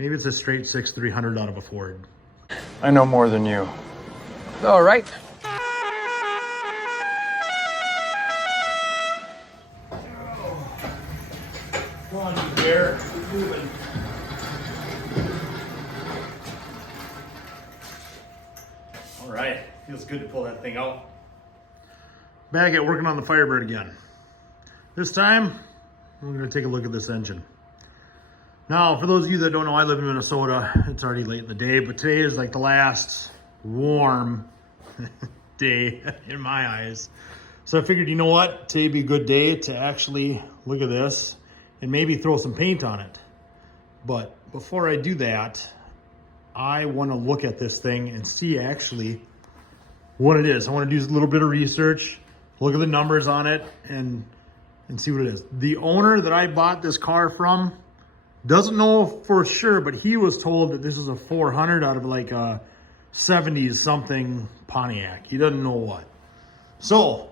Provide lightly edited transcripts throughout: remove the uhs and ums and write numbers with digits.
Maybe it's a straight 6,300 out of a Ford. I know more than you. All right. Come on, Bear. Keep moving. All right, feels good to pull that thing out. Back at working on the Firebird again. This time, we're gonna take a look at this engine. Now, for those of you that don't know, I live in Minnesota. It's already late in the day, but today is like the last warm day in my eyes. So I figured, you know what? Today'd be a good day to actually look at this and maybe throw some paint on it. But before I do that, I want to look at this thing and see actually what it is. I want to do a little bit of research, look at the numbers on it, and see what it is. The owner that I bought this car from doesn't know for sure, but he was told that this is a 400 out of like a 70s something Pontiac. He doesn't know what. So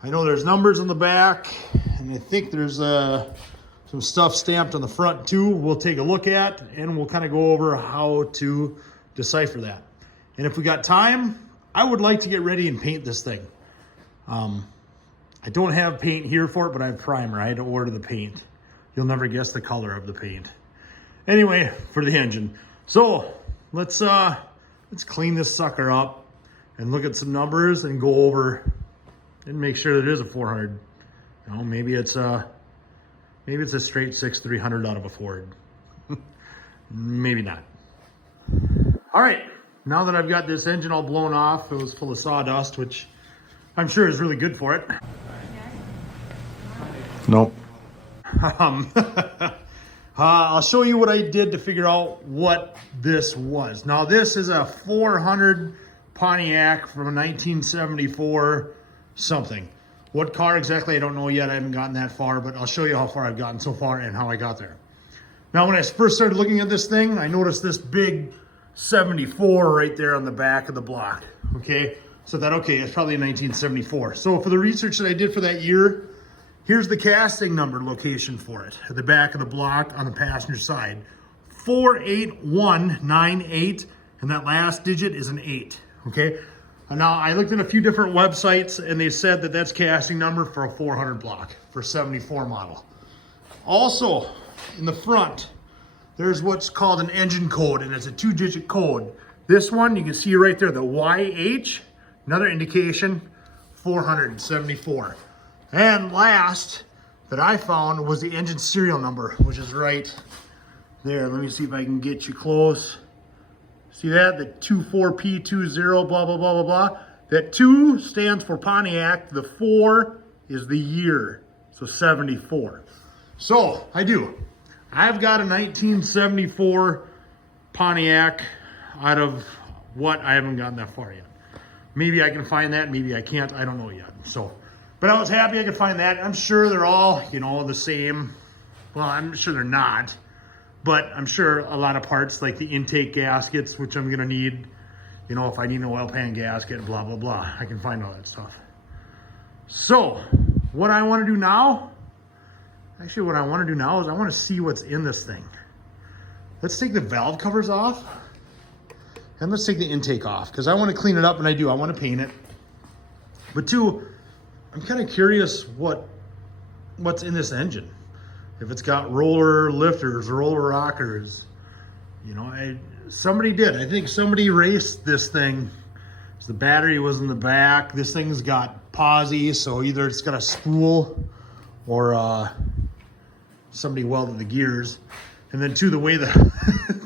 I know there's numbers on the back, and I think there's some stuff stamped on the front too. We'll take a look at, and we'll kind of go over how to decipher that. And if we got time, I would like to get ready and paint this thing. I don't have paint here for it, but I have primer. I had to order the paint. You'll never guess the color of the paint. Anyway, for the engine. So let's clean this sucker up and look at some numbers and go over and make sure that it is a 400. You know, maybe it's a straight 6,300 out of a Ford. Maybe not. All right, now that I've got this engine all blown off, it was full of sawdust, which I'm sure is really good for it. Nope. I'll show you what I did to figure out what this was. Now this is a 400 Pontiac from a 1974 something. What car exactly, I don't know yet. I haven't gotten that far, but I'll show you how far I've gotten so far and how I got there. Now, when I first started looking at this thing, I noticed this big 74 right there on the back of the block, okay? So that, okay, it's probably a 1974. So for the research that I did for that year, here's the casting number location for it at the back of the block on the passenger side. 48198, and that last digit is an 8, okay? Now, I looked at a few different websites, and they said that that's casting number for a 400 block for 74 model. Also, in the front, there's what's called an engine code, and it's a 2-digit code. This one, you can see right there, the YH, another indication, 474. And last that I found was the engine serial number, which is right there. Let me see if I can get you close. See that? The 24P20, blah, blah, blah, blah, blah. That 2 stands for Pontiac. The 4 is the year. So 74. So I do. I've got a 1974 Pontiac out of what? I haven't gotten that far yet. Maybe I can find that. Maybe I can't. I don't know yet. So, but I was happy I could find that. I'm sure they're all, you know, the same. Well, I'm sure they're not. But I'm sure a lot of parts like the intake gaskets, which I'm gonna need, you know, if I need an oil pan gasket, blah, blah, blah. I can find all that stuff. So what I wanna do now, actually what I wanna do now is I wanna see what's in this thing. Let's take the valve covers off and let's take the intake off because I wanna clean it up, and I do, I wanna paint it. But two, I'm kind of curious what's in this engine. If it's got roller lifters, roller rockers, you know, somebody did. I think somebody raced this thing. So the battery was in the back. This thing's got posi, so either it's got a spool or somebody welded the gears. And then two, the way the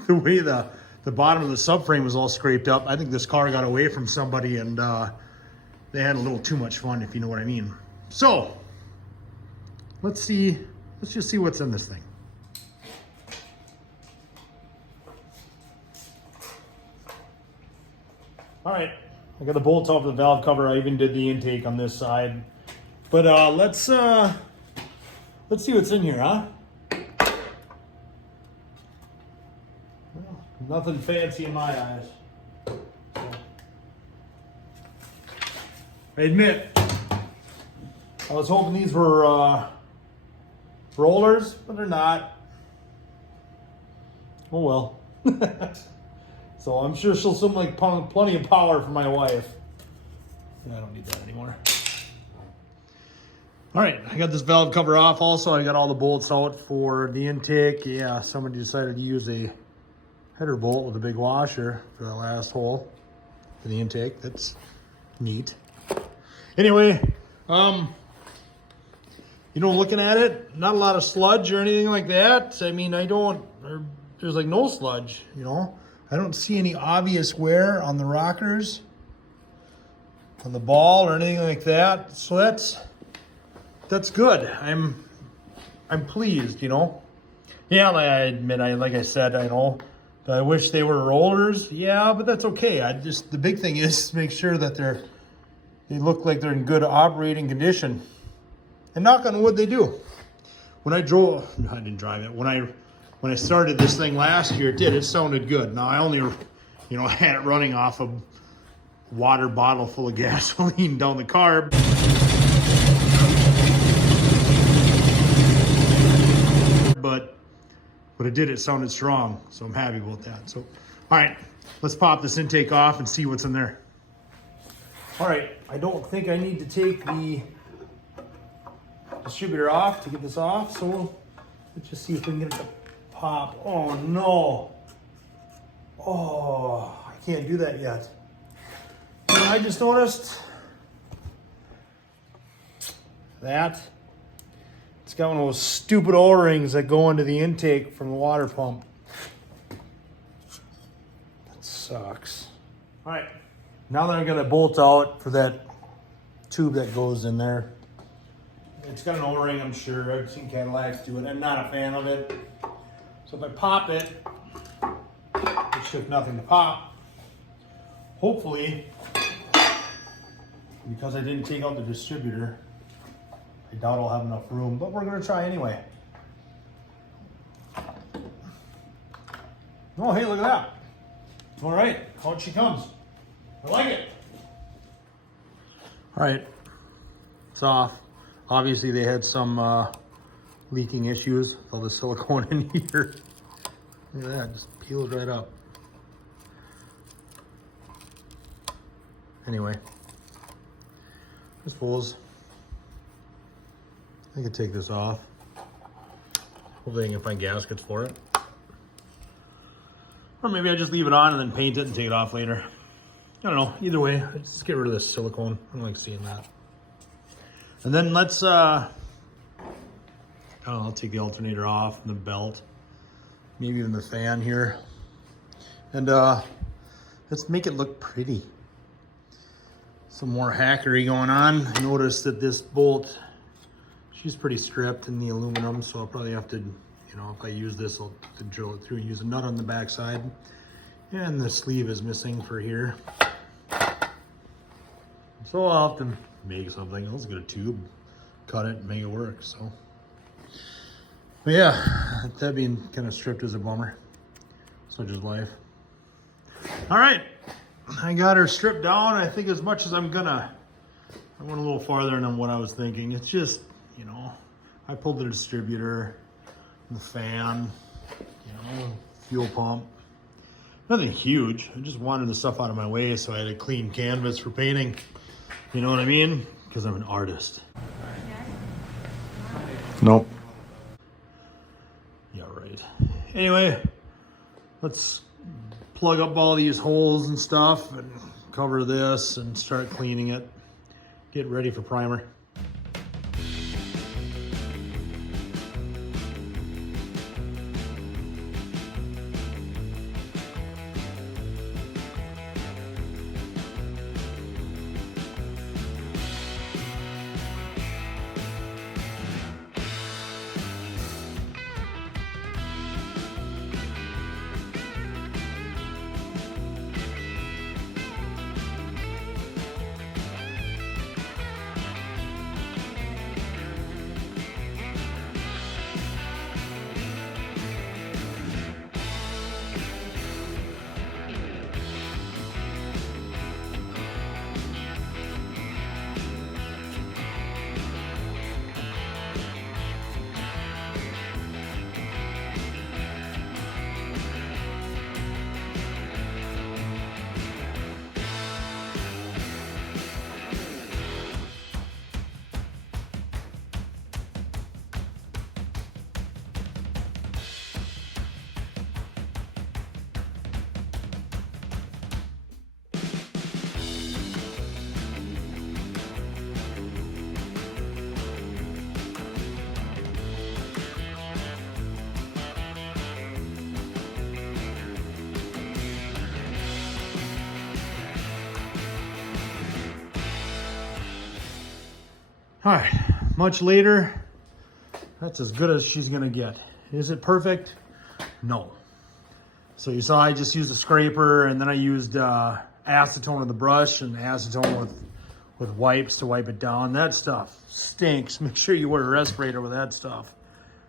way the bottom of the subframe was all scraped up, I think this car got away from somebody and they had a little too much fun, if you know what I mean. So let's just see what's in this thing. All right, I got the bolts off the valve cover. I even did the intake on this side. But let's see what's in here, huh? Well, nothing fancy in my eyes. I admit, I was hoping these were rollers, but they're not. Oh well. So I'm sure she'll still make plenty of power for my wife. I don't need that anymore. All right, I got this valve cover off. Also, I got all the bolts out for the intake. Yeah, somebody decided to use a header bolt with a big washer for that last hole for the intake. That's neat. Anyway, you know, looking at it, not a lot of sludge or anything like that. I mean, there's like no sludge, you know. I don't see any obvious wear on the rockers, on the ball or anything like that. So that's good. I'm pleased, you know. Yeah, I admit, like I said, I know. I wish they were rollers. Yeah, but that's okay. The big thing is make sure that they look like they're in good operating condition. And knock on wood, they do. When I didn't drive it. When I started this thing last year, it sounded good. Now I only, you know, I had it running off a water bottle full of gasoline down the carb. But it sounded strong, so I'm happy about that. So, all right, let's pop this intake off and see what's in there. All right, I don't think I need to take the distributor off to get this off, so let's just see if we can get it to pop. Oh no. Oh, I can't do that yet. And I just noticed that it's got one of those stupid O-rings that go into the intake from the water pump. That sucks. All right, now that I'm gonna bolt out for that tube that goes in there. It's got an O-ring, I'm sure. I've seen Cadillacs do it. I'm not a fan of it. So if I pop it, it should have nothing to pop. Hopefully, because I didn't take out the distributor, I doubt I'll have enough room, but we're gonna try anyway. Oh, hey, look at that. All right, out she comes. I like it. All right, it's off. Obviously, they had some leaking issues with all the silicone in here. Look at that, just peeled right up. Anyway, I suppose I could take this off. Hopefully I can find gaskets for it. Or maybe I just leave it on and then paint it and take it off later. I don't know, either way, just get rid of this silicone. I don't like seeing that. And then let's, I don't know, I'll take the alternator off and the belt, maybe even the fan here. And let's make it look pretty. Some more hackery going on. I noticed that this bolt, she's pretty stripped in the aluminum, so I'll probably have to, you know, if I use this, I'll have to drill it through and use a nut on the back side. And the sleeve is missing for here. So I'll have to make something. Let's get a tube, cut it, and make it work. So, but yeah, that being kind of stripped is a bummer. Such is life. All right, I got her stripped down. I think as much as I'm gonna, I went a little farther than what I was thinking. It's just, you know, I pulled the distributor, the fan, you know, fuel pump. Nothing huge. I just wanted the stuff out of my way so I had a clean canvas for painting. You know what I mean? Because I'm an artist. Nope. Yeah, right. Anyway, let's plug up all these holes and stuff and cover this and start cleaning it. Get ready for primer. All right, much later. That's as good as she's gonna get. Is it perfect? No. So you saw I just used a scraper, and then I used acetone with the brush and acetone with wipes to wipe it down. That stuff stinks. Make sure you wear a respirator with that stuff.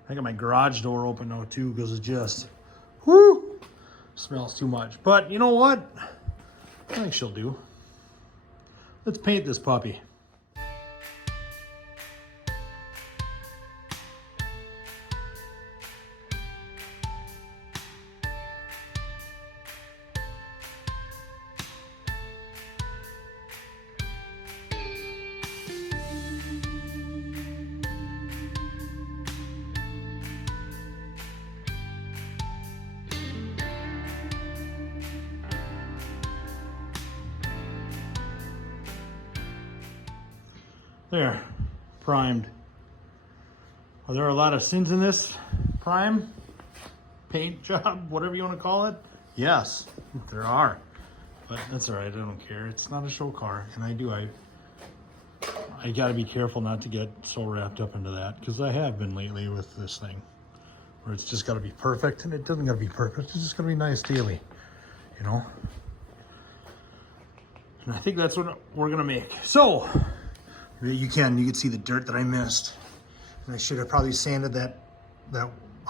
I got my garage door open now too because it just, whoo, smells too much. But you know what? I think she'll do. Let's paint this puppy. There, primed. Are there a lot of sins in this prime paint job, whatever you want to call it? Yes, there are, but that's all right. I don't care. It's not a show car, and I got to be careful not to get so wrapped up into that, because I have been lately with this thing, where it's just got to be perfect, and it doesn't got to be perfect. It's just got to be nice daily, you know. And I think that's what we're gonna make. So. You can see the dirt that I missed. And I should have probably sanded that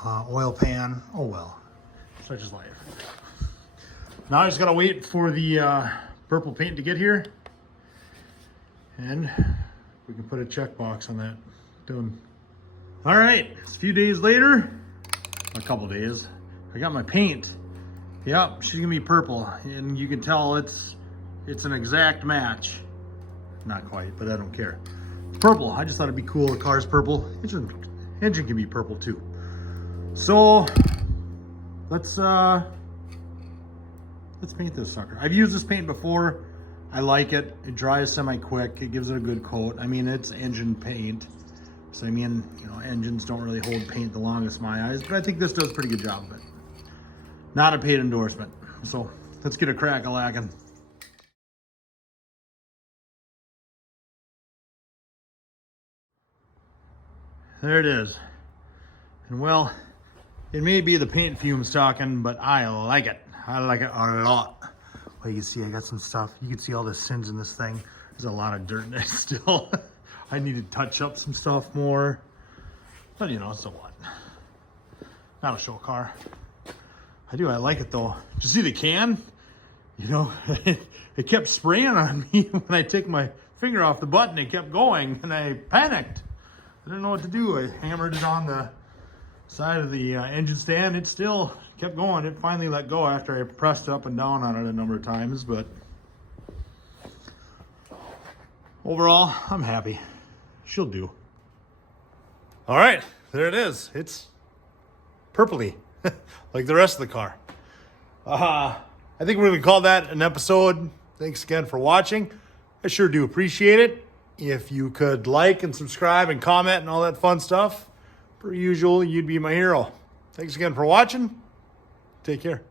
oil pan. Oh well, such is life. Now I just gotta wait for the purple paint to get here. And we can put a checkbox on that. Done. All right, it's a few days later, a couple days. I got my paint. Yep, she's gonna be purple. And you can tell it's an exact match. Not quite, but I don't care. Purple, I just thought it'd be cool. The car's purple. Engine can be purple too. So let's paint this sucker. I've used this paint before. I like it. It dries semi-quick. It gives it a good coat. I mean, it's engine paint. So I mean, you know, engines don't really hold paint the longest in my eyes, but I think this does a pretty good job of it. Not a paid endorsement. So let's get a crack-a-lackin'. There it is. And well, it may be the paint fumes talking, but I like it. I like it a lot. Well, you can see I got some stuff. You can see all the sins in this thing. There's a lot of dirt in it still. I need to touch up some stuff more. But you know, so what? Not a show car. I like it though. Did you see the can? You know, it kept spraying on me when I took my finger off the button. It kept going and I panicked. I didn't know what to do. I hammered it on the side of the engine stand. It still kept going. It finally let go after I pressed up and down on it a number of times, but overall, I'm happy. She'll do. All right, there it is. It's purpley, like the rest of the car. I think we're gonna call that an episode. Thanks again for watching. I sure do appreciate it. If you could like and subscribe and comment and all that fun stuff, per usual, you'd be my hero. Thanks again for watching. Take care.